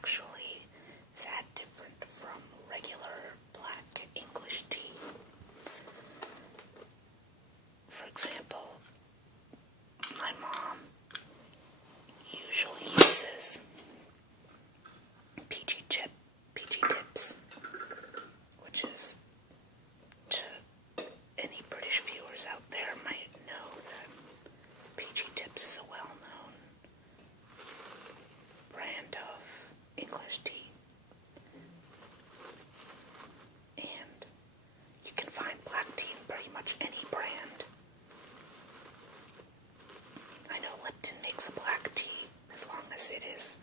actually that different from regular black English tea. For example, my mom usually uses PG Tips, which is, to any British viewers out there might know that PG Tips is a well-known brand of English tea. And you can find black tea in pretty much any brand. I know Lipton makes a black tea, as long as it is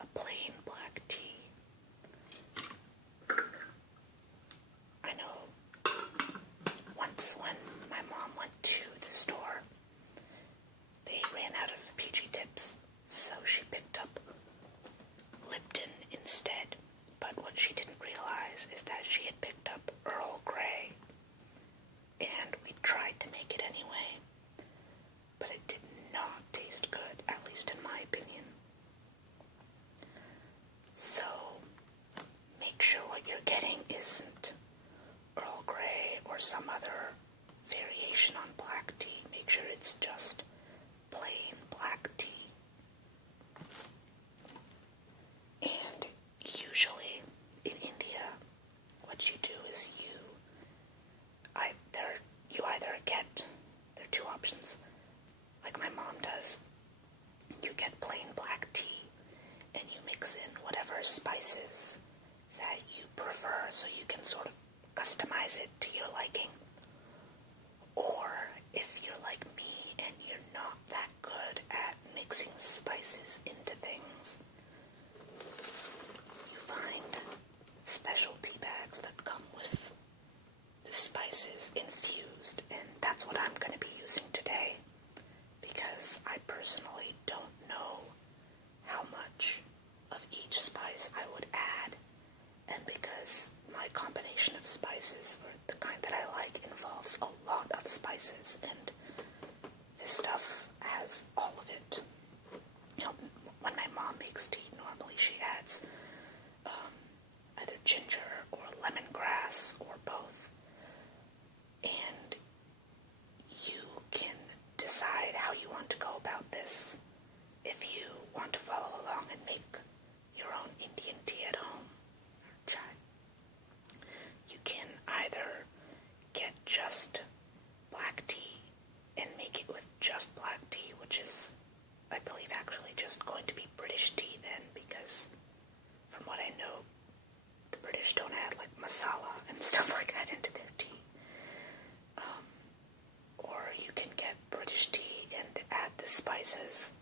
a plain black tea. I know once when my mom went to the store, they ran out of PG Tips, so she picked up Lipton instead. But what she didn't realize is that she had picked up Earl Grey, and we tried to make it anyway, but it did not taste good, at least in my opinion. So, make sure what you're getting isn't Earl Grey or some other variation on black tea. Make sure it's just plain black tea. And usually in India, what you do is you either get, there are two options, like my mom does. You get plain black tea and you mix in whatever spices that you prefer, so you can sort of customize it to your liking. Or if you're like me and you're not that good at mixing spices into things, you find special tea bags that come with the spices infused, and that's what I'm going to be using today, because I personally don't know how much of each spice I would add, and because my combination of spices, or the kind that I like, involves a lot of spices, and this stuff has all of it. You know, when my mom makes tea, normally she adds either ginger or lemongrass or both, and you can decide how you want to go about this. If you want to follow along and make your own Indian tea at home, or chai, you can either get just black tea and make it with just black tea, which is, I believe, actually just going to be British tea then, because from what I know, the British don't add like masala and stuff like that into their tea. Or you can get British tea and add the spices,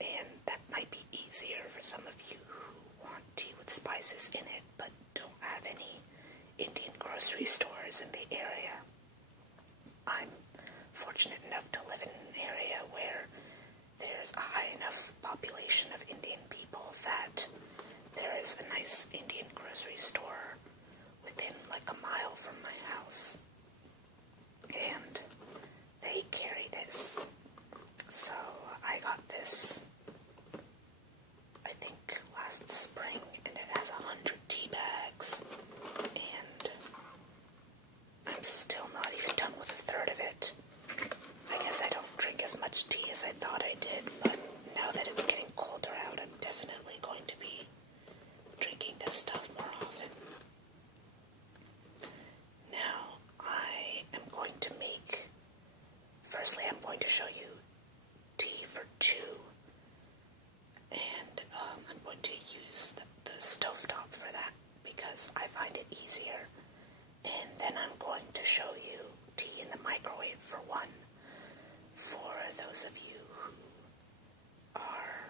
and that might be easier for some of you who want tea with spices in it but don't have any Indian grocery stores in the area. I'm fortunate enough to live in an area where there's a high enough population of Indian people that there is a nice Indian grocery store within like a mile from my house, and they carry this. So I got this, I think, last spring, and it has 100 tea bags, and I'm still not even done with a third of it. I guess I don't drink as much tea as I thought I did, but now that it's getting colder out, I'm definitely going to be drinking this stuff more often. Now, I am going to make, firstly I'm going to show you tea for two, and I'm going to use the stovetop for that because I find it easier, and then I'm going to show you tea in the microwave for one, for those of you who are,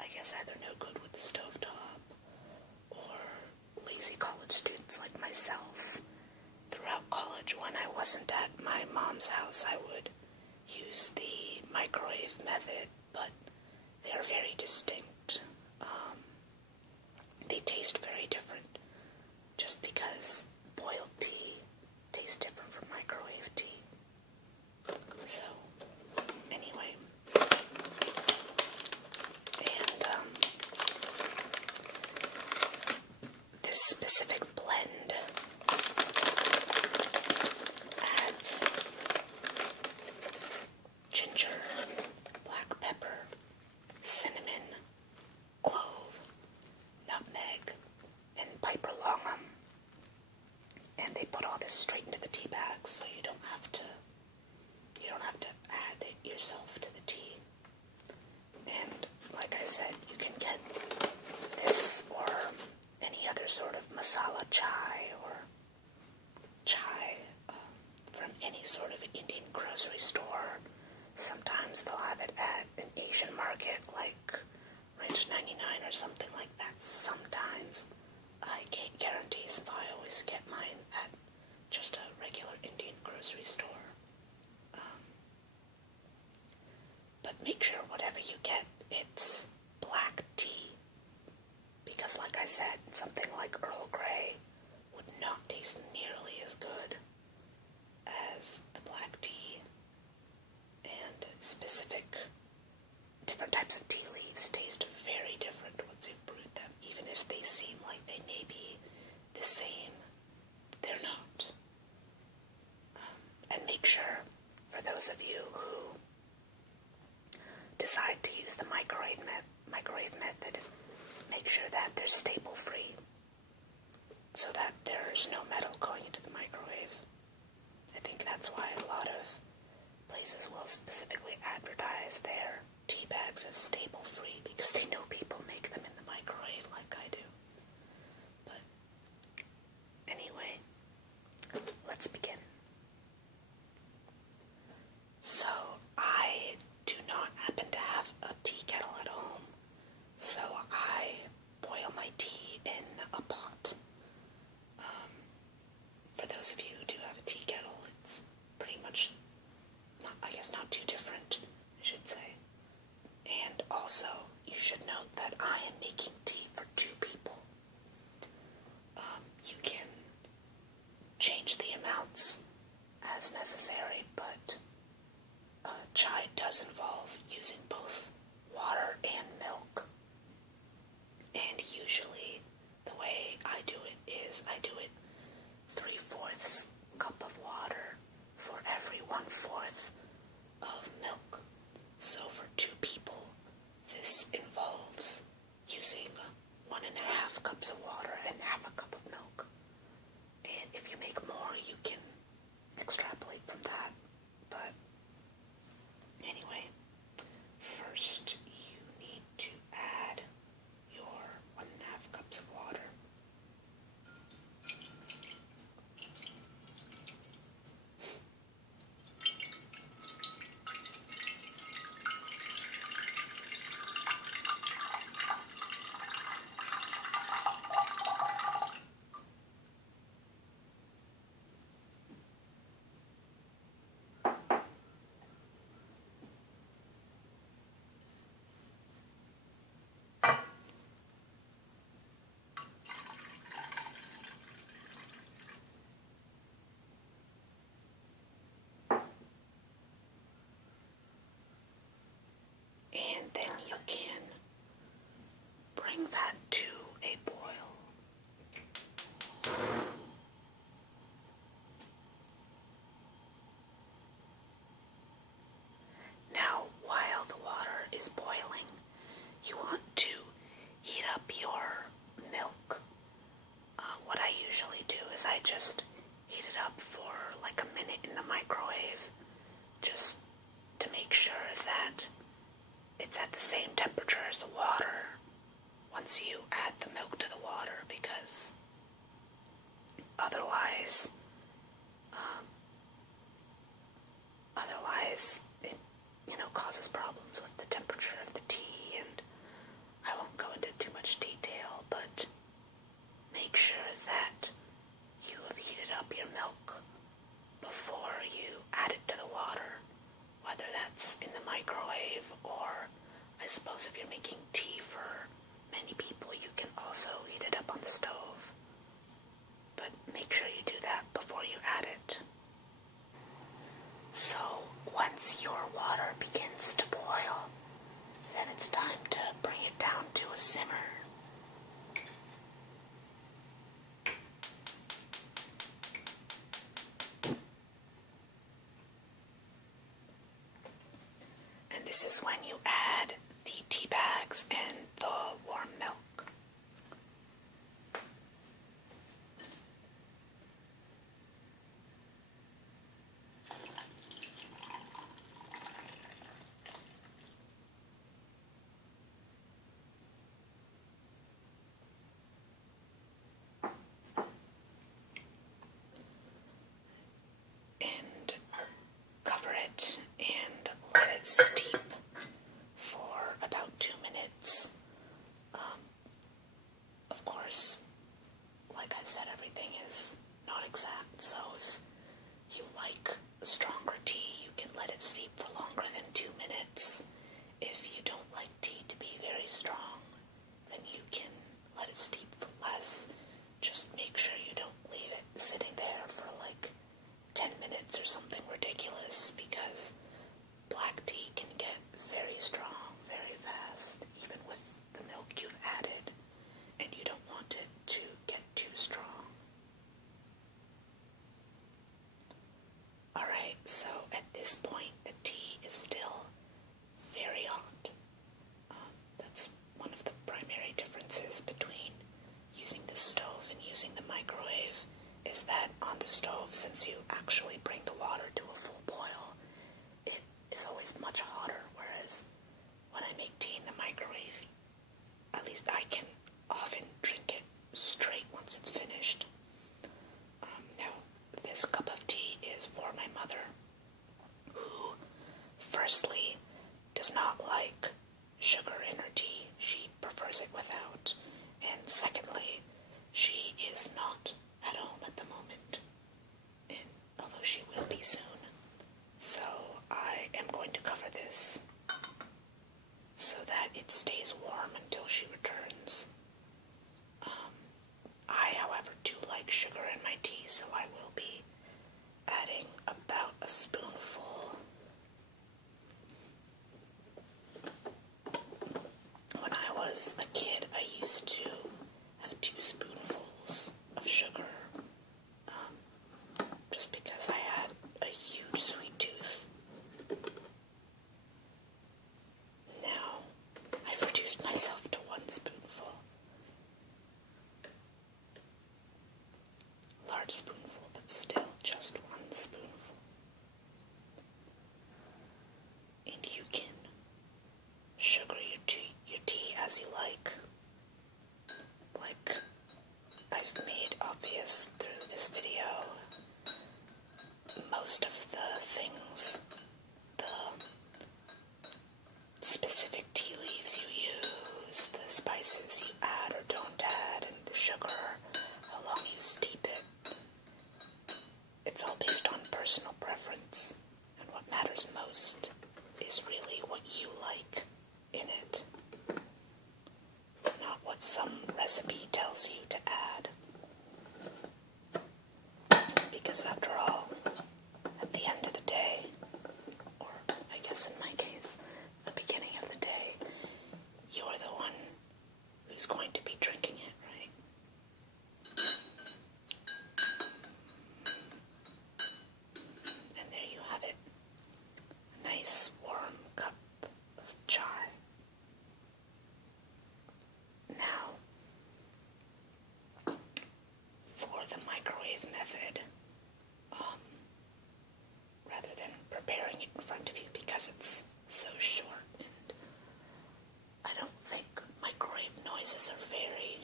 I guess, either no good with the stovetop or lazy college students like myself. Throughout college, when I wasn't at my mom's house, I would use the microwave method, but they are very distinct. They taste very different, just because boiled tea tastes different from microwave tea. So, anyway, and specific blend adds ginger, black pepper, cinnamon, clove, nutmeg, and piper longum. And they put all this straight into the tea bags, so you don't have to add it yourself to the tea. And like I said, you can get this or any other sort of masala chai or chai from any sort of Indian grocery store. Sometimes they'll have it at an Asian market like Ranch 99 or something like that. Sometimes. I can't guarantee since I always get mine at just a regular Indian grocery store. But make sure whatever you get, it's black tea. Because like I said, something like Earl Grey would not taste nearly as good as the black tea. And specific different types of tea leaves taste very different once you've brewed them. Even if they seem like they may be the same, they're not. And make sure, for those of you who decide to use the microwave method, make sure that they're staple free, so that there's no metal going into the microwave. I think that's why a lot of places will specifically advertise their tea bags as staple free, because they know people make them in the microwave like I do. But anyway, let's begin. So I do not happen to have a tea kettle at home, so I boil my tea in a pot. For those of you who do have a tea kettle, it's pretty much, not too different, I should say. And also, you should note that I am making tea for 2 people. You can change the amounts as necessary, but chai does involve using both water and milk. And usually, the way I do it is I do it 3/4 cup of water for every 1/4 of milk. So for 2 people, this involves using 1.5 cups of water and half a cup of milk. And if you make more, you can extrapolate from that. But anyway, first you need to add your 1.5 cups of water. And then you can bring that to a boil. Now, while the water is boiling, you want to heat up your milk. What I usually do is I just heat it up for like a minute in the microwave, just to make sure that it's at the same temperature as the water once you add the milk to the water, because otherwise it, causes problems with the temperature of the tea, and I won't go into too much detail, but make sure that you have heated up your milk before you add it to the water, whether that's in the microwave, or I suppose if you're making tea for many people, you can also heat it up on the stove. But make sure you do that before you add it. So once your water begins to boil, then it's time to bring it down to a simmer. this is when you add the tea bags and the warm milk. And cover it and let it steep for about 2 minutes. Of course, like I said, everything is not exact, so if you like stronger tea, you can let it steep for longer than 2 minutes. If you don't like tea to be very strong, then you can let it steep for less. Just make sure you don't leave it sitting there for like 10 minutes or something ridiculous, because black tea can get very strong very fast, even with the milk you've added, and you don't want it to get too strong. Alright, so at this point the tea is still very hot. That's one of the primary differences between using the stove and using the microwave, is that on the stove, since you actually bring the water to a full boil, it is always much hotter, whereas when I make tea in the microwave, at least I can often drink it straight once it's finished. Now, this cup of tea is for my mother, who, firstly, does not like sugar in her tea. She prefers it without. And secondly, she is not at home at the moment, and although she will be soon. So I am going to cover this so that it stays warm until she returns. I, however, do like sugar in my tea, so I will be adding about a spoonful. When I was a kid, I used to have 2 spoonfuls of sugar, just because I had a huge sweet tooth. Now, I've reduced myself to 1 spoonful. Large spoonful, but still just 1 spoonful. And you can sugar your tea as you like. Like I've made obvious through this video, most of the things, the specific tea leaves you use, the spices you add or don't add, and the sugar, how long you steep it. It's all based on personal preference, and what matters most is really what you like in it, not what some recipe tells you to add. Because after all, at the end of the day, or I guess in my case, the beginning of the day, you're the one who's going to be drinking it, right? And there you have it. A nice warm cup of chai. Now, for the microwave method, rather than preparing it in front of you because it's so short, and I don't think microwave noises are very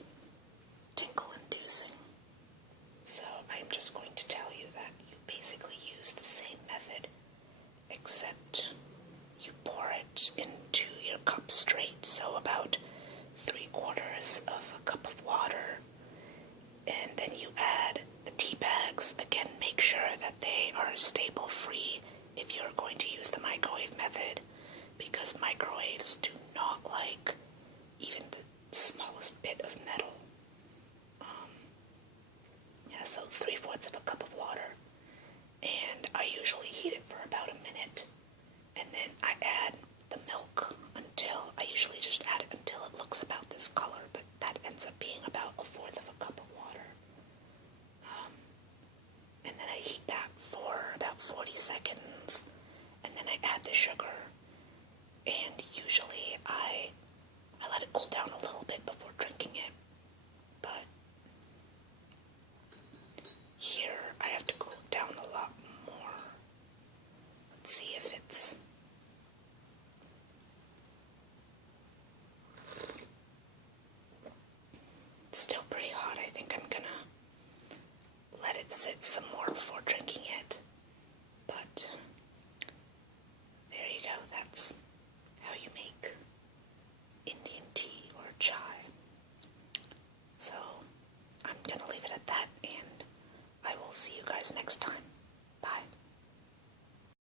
tinkle-inducing. So I'm just going to tell you that you basically use the same method, except you pour it into your cup straight, so about 3/4 of a cup of water, and then you add the tea bags. Again, make sure that they are staple free if you're going to use the microwave method, because microwaves do not like even the smallest bit of metal. So 3/4 of a cup of water, and I usually heat it for about a minute, and then I add the milk until, I usually just add it until it looks about this color, but that ends up being about 1/4 of a cup of water. And then I heat that for about 40 seconds, and then I add the sugar, sit some more before drinking it. But there you go. That's how you make Indian tea or chai. So I'm gonna leave it at that, and I will see you guys next time.